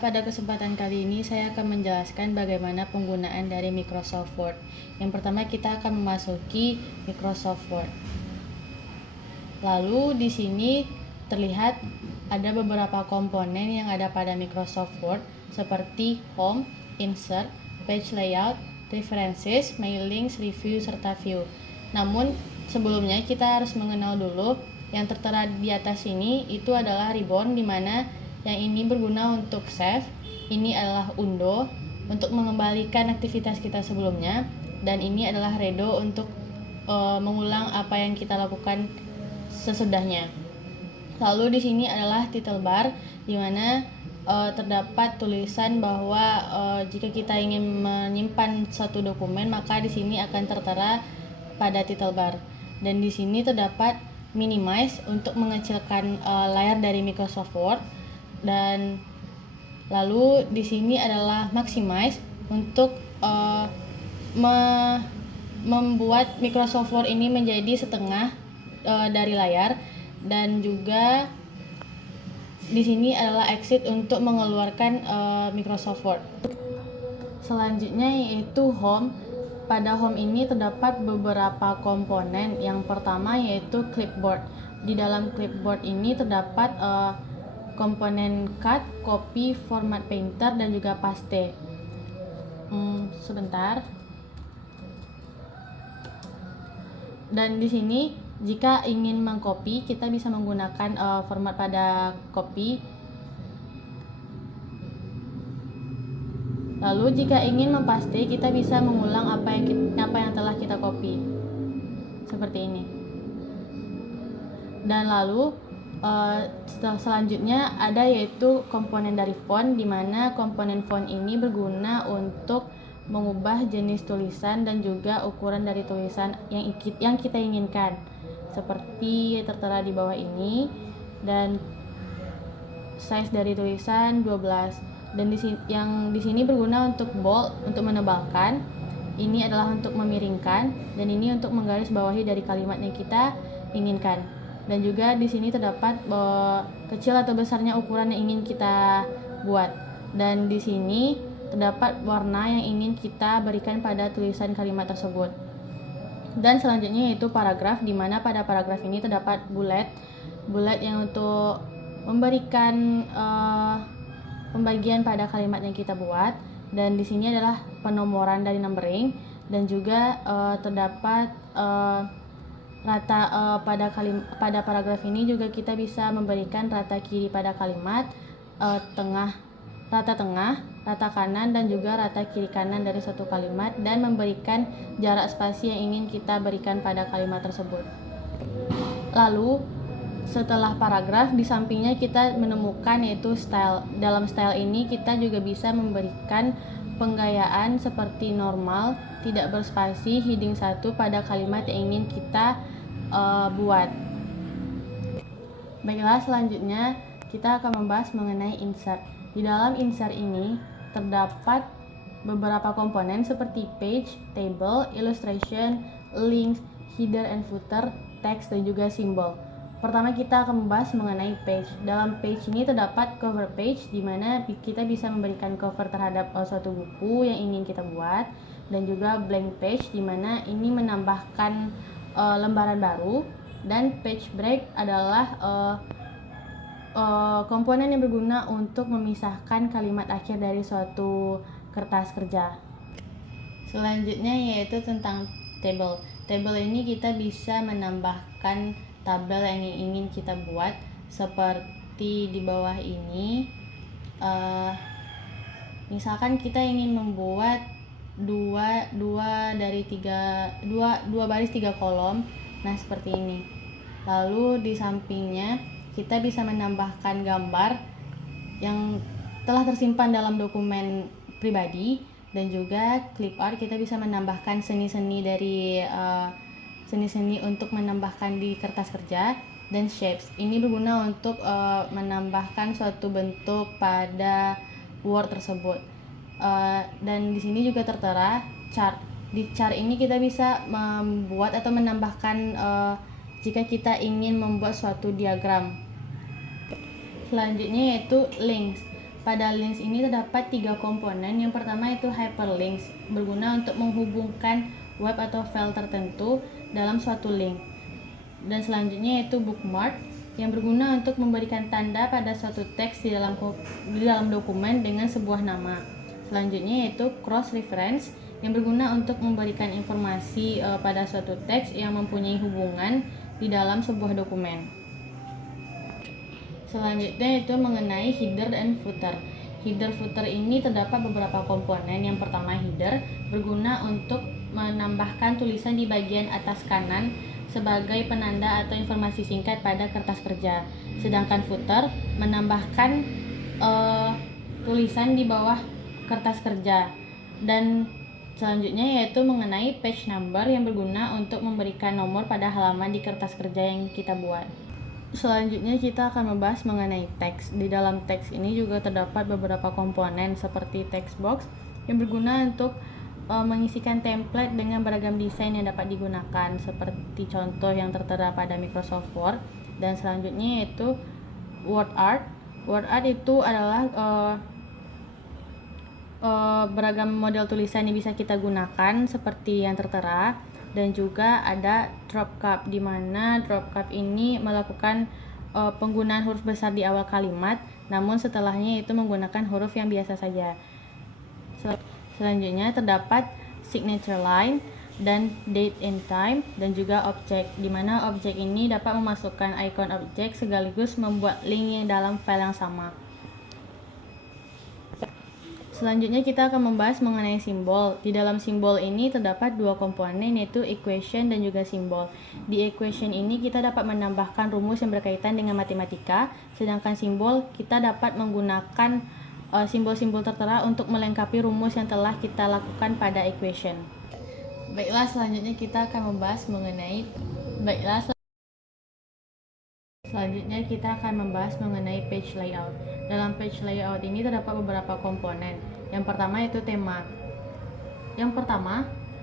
pada kesempatan kali ini saya akan menjelaskan bagaimana penggunaan dari Microsoft Word. Yang pertama kita akan memasuki Microsoft Word. Lalu di sini terlihat ada beberapa komponen yang ada pada Microsoft Word seperti Home, Insert, Page Layout, References, Mailings, Review, serta View. Namun sebelumnya kita harus mengenal dulu yang tertera di atas ini itu adalah ribbon, di mana yang ini berguna untuk save, ini adalah undo untuk mengembalikan aktivitas kita sebelumnya, dan ini adalah redo untuk mengulang apa yang kita lakukan sesudahnya. Lalu di sini adalah title bar, di mana terdapat tulisan bahwa jika kita ingin menyimpan satu dokumen, maka di sini akan tertera pada title bar. Dan di sini terdapat minimize untuk mengecilkan layar dari Microsoft Word, dan lalu di sini adalah maximize untuk membuat Microsoft Word ini menjadi setengah dari layar, dan juga di sini adalah exit untuk mengeluarkan Microsoft Word. Selanjutnya yaitu home. Pada home ini terdapat beberapa komponen. Yang pertama yaitu clipboard. Di dalam clipboard ini terdapat komponen cut, copy, format painter, dan juga paste. Sebentar. Dan di sini jika ingin mengcopy, kita bisa menggunakan format pada copy. Lalu jika ingin mempaste, kita bisa mengulang apa yang telah kita copy. Seperti ini. Dan lalu selanjutnya ada yaitu komponen dari font, di mana komponen font ini berguna untuk mengubah jenis tulisan dan juga ukuran dari tulisan yang kita inginkan, seperti tertera di bawah ini, dan size dari tulisan 12. Dan yang di sini berguna untuk bold, untuk menebalkan. Ini adalah untuk memiringkan, dan ini untuk menggaris bawahi dari kalimat yang kita inginkan. Dan juga di sini terdapat kecil atau besarnya ukuran yang ingin kita buat. Dan di sini terdapat warna yang ingin kita berikan pada tulisan kalimat tersebut. Dan selanjutnya yaitu paragraf, di mana pada paragraf ini terdapat bullet yang untuk memberikan pembagian pada kalimat yang kita buat. Dan di sini adalah penomoran dari numbering, dan juga terdapat rata pada paragraf ini juga kita bisa memberikan rata kiri pada kalimat, rata tengah, rata kanan, dan juga rata kiri kanan dari suatu kalimat, dan memberikan jarak spasi yang ingin kita berikan pada kalimat tersebut. Lalu setelah paragraf, di sampingnya kita menemukan yaitu style. Dalam style ini kita juga bisa memberikan penggayaan seperti normal, tidak berspasi, heading 1 pada kalimat yang ingin kita buat. Baiklah, selanjutnya kita akan membahas mengenai insert. Di dalam insert ini terdapat beberapa komponen seperti page, table, illustration, links, header and footer, text, dan juga simbol. Pertama kita akan membahas mengenai page. Dalam page ini terdapat cover page, di mana kita bisa memberikan cover terhadap suatu buku yang ingin kita buat, dan juga blank page, di mana ini menambahkan lembaran baru. Dan page break adalah komponen yang berguna untuk memisahkan kalimat akhir dari suatu kertas kerja. Selanjutnya yaitu tentang table. Table ini kita bisa menambahkan tabel yang ingin kita buat, seperti di bawah ini. Misalkan kita ingin membuat dua baris 3 kolom, nah seperti ini. Lalu di sampingnya kita bisa menambahkan gambar yang telah tersimpan dalam dokumen pribadi, dan juga clip art, kita bisa menambahkan seni-seni untuk menambahkan di kertas kerja. Dan shapes ini berguna untuk menambahkan suatu bentuk pada Word tersebut. Dan di sini juga tertera chart. Di chart ini kita bisa membuat atau menambahkan jika kita ingin membuat suatu diagram. Selanjutnya yaitu links. Pada links ini terdapat 3 komponen. Yang pertama itu hyperlinks, berguna untuk menghubungkan web atau file tertentu dalam suatu link. Dan selanjutnya yaitu bookmark, yang berguna untuk memberikan tanda pada suatu teks di dalam dokumen dengan sebuah nama. Selanjutnya yaitu cross reference, yang berguna untuk memberikan informasi pada suatu teks yang mempunyai hubungan di dalam sebuah dokumen. Selanjutnya itu mengenai header dan footer. Header footer ini terdapat beberapa komponen. Yang pertama header, berguna untuk menambahkan tulisan di bagian atas kanan sebagai penanda atau informasi singkat pada kertas kerja. Sedangkan footer menambahkan tulisan di bawah kertas kerja. Dan selanjutnya yaitu mengenai page number, yang berguna untuk memberikan nomor pada halaman di kertas kerja yang kita buat. Selanjutnya kita akan membahas mengenai teks. Di dalam teks ini juga terdapat beberapa komponen seperti text box, yang berguna untuk mengisikan template dengan beragam desain yang dapat digunakan, seperti contoh yang tertera pada Microsoft Word. Dan selanjutnya yaitu word art. Word art itu adalah beragam model tulisan yang bisa kita gunakan seperti yang tertera. Dan juga ada drop cap, di mana drop cap ini melakukan penggunaan huruf besar di awal kalimat, namun setelahnya itu menggunakan huruf yang biasa saja. Selanjutnya terdapat signature line dan date and time, dan juga objek, di mana objek ini dapat memasukkan ikon objek sekaligus membuat link yang dalam file yang sama. Selanjutnya kita akan membahas mengenai simbol. Di dalam simbol ini terdapat 2 komponen, yaitu equation dan juga simbol. Di equation ini kita dapat menambahkan rumus yang berkaitan dengan matematika, sedangkan simbol kita dapat menggunakan simbol-simbol tertera untuk melengkapi rumus yang telah kita lakukan pada equation. Baiklah, selanjutnya kita akan membahas mengenai page layout. Dalam page layout ini terdapat beberapa komponen. Yang pertama yaitu tema.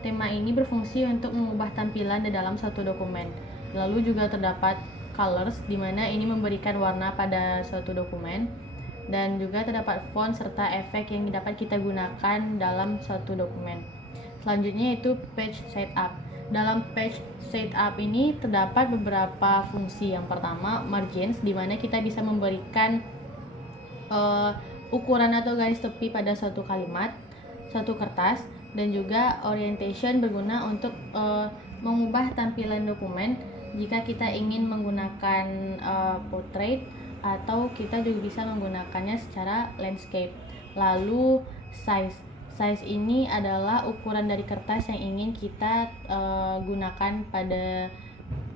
Tema ini berfungsi untuk mengubah tampilan di dalam satu dokumen. Lalu juga terdapat colors, di mana ini memberikan warna pada suatu dokumen. Dan juga terdapat font serta efek yang dapat kita gunakan dalam suatu dokumen. Selanjutnya yaitu page setup. Dalam page setup ini terdapat beberapa fungsi. Yang pertama margins, di mana kita bisa memberikan ukuran atau garis tepi pada suatu kalimat, suatu kertas. Dan juga orientation, berguna untuk mengubah tampilan dokumen jika kita ingin menggunakan portrait, atau kita juga bisa menggunakannya secara landscape. Lalu size ini adalah ukuran dari kertas yang ingin kita gunakan pada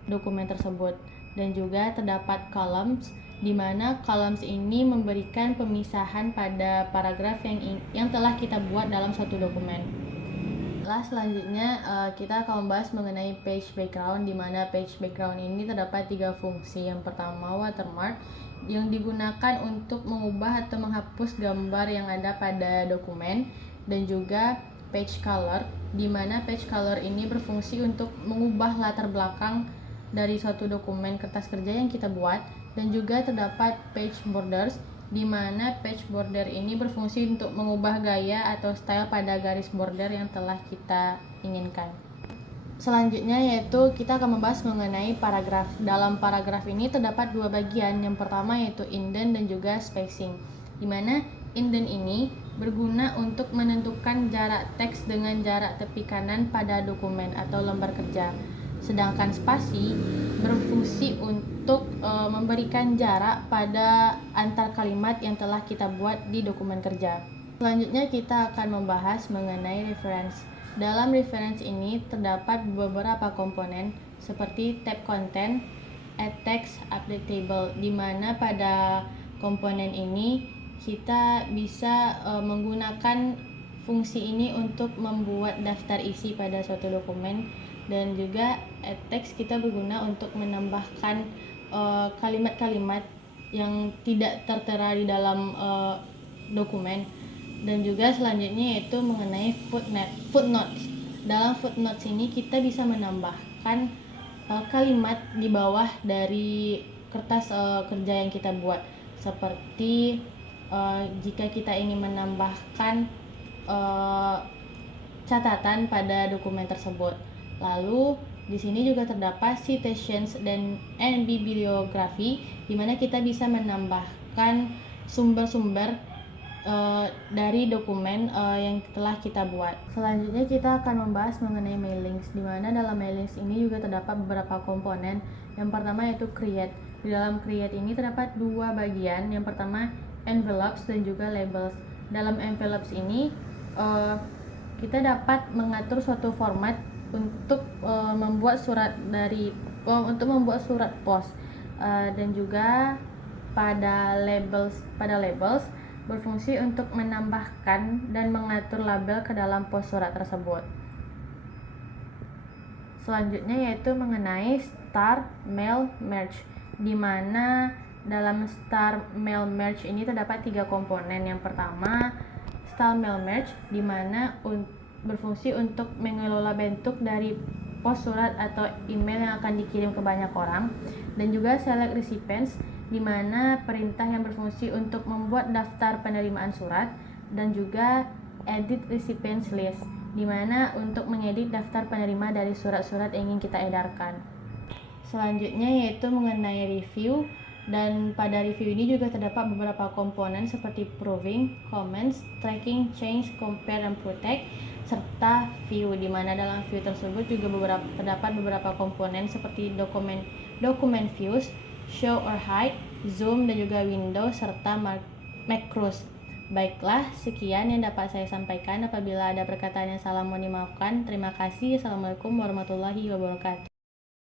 dokumen tersebut. Dan juga terdapat columns, di mana columns ini memberikan pemisahan pada paragraf yang telah kita buat dalam suatu dokumen. Selanjutnya kita akan membahas mengenai page background, di mana page background ini terdapat 3 fungsi. Yang pertama watermark, yang digunakan untuk mengubah atau menghapus gambar yang ada pada dokumen. Dan juga page color, di mana page color ini berfungsi untuk mengubah latar belakang dari suatu dokumen kertas kerja yang kita buat. Dan juga terdapat page borders, di mana page border ini berfungsi untuk mengubah gaya atau style pada garis border yang telah kita inginkan. Selanjutnya yaitu kita akan membahas mengenai paragraf. Dalam paragraf ini terdapat 2 bagian. Yang pertama yaitu indent dan juga spacing, di mana indent ini berguna untuk menentukan jarak teks dengan jarak tepi kanan pada dokumen atau lembar kerja. Sedangkan spasi berfungsi untuk memberikan jarak pada antar kalimat yang telah kita buat di dokumen kerja. Selanjutnya kita akan membahas mengenai reference. Dalam reference ini terdapat beberapa komponen seperti tab content, add text, update table, di mana pada komponen ini kita bisa menggunakan fungsi ini untuk membuat daftar isi pada suatu dokumen. Dan juga add text kita berguna untuk menambahkan kalimat-kalimat yang tidak tertera di dalam dokumen. Dan juga selanjutnya yaitu mengenai footnotes. Dalam footnotes ini kita bisa menambahkan kalimat di bawah dari kertas kerja yang kita buat, seperti jika kita ingin menambahkan catatan pada dokumen tersebut. Lalu di sini juga terdapat citations dan bibliography, di mana kita bisa menambahkan sumber-sumber dari dokumen yang telah kita buat. Selanjutnya kita akan membahas mengenai mailings, di mana dalam mailings ini juga terdapat beberapa komponen. Yang pertama yaitu create. Di dalam create ini terdapat dua bagian. Yang pertama envelopes dan juga labels. Dalam envelopes ini kita dapat mengatur suatu format untuk membuat surat pos, dan juga pada labels berfungsi untuk menambahkan dan mengatur label ke dalam pos surat tersebut. Selanjutnya yaitu mengenai start, mail, merge, di mana dalam start, mail, merge ini terdapat 3 komponen. Yang pertama style mail merge, di mana berfungsi untuk mengelola bentuk dari pos surat atau email yang akan dikirim ke banyak orang, dan juga select recipients, di mana perintah yang berfungsi untuk membuat daftar penerimaan surat, dan juga edit recipients list, di mana untuk mengedit daftar penerima dari surat-surat yang ingin kita edarkan. Selanjutnya yaitu mengenai review, dan pada review ini juga terdapat beberapa komponen seperti proving, comments, tracking, change, compare, dan protect, serta view, di mana dalam view tersebut juga terdapat beberapa komponen seperti dokumen views, show or hide, zoom, dan juga window, serta macros. Baiklah, sekian yang dapat saya sampaikan. Apabila ada perkataan yang salah mohon dimaafkan. Terima kasih. Assalamualaikum warahmatullahi wabarakatuh.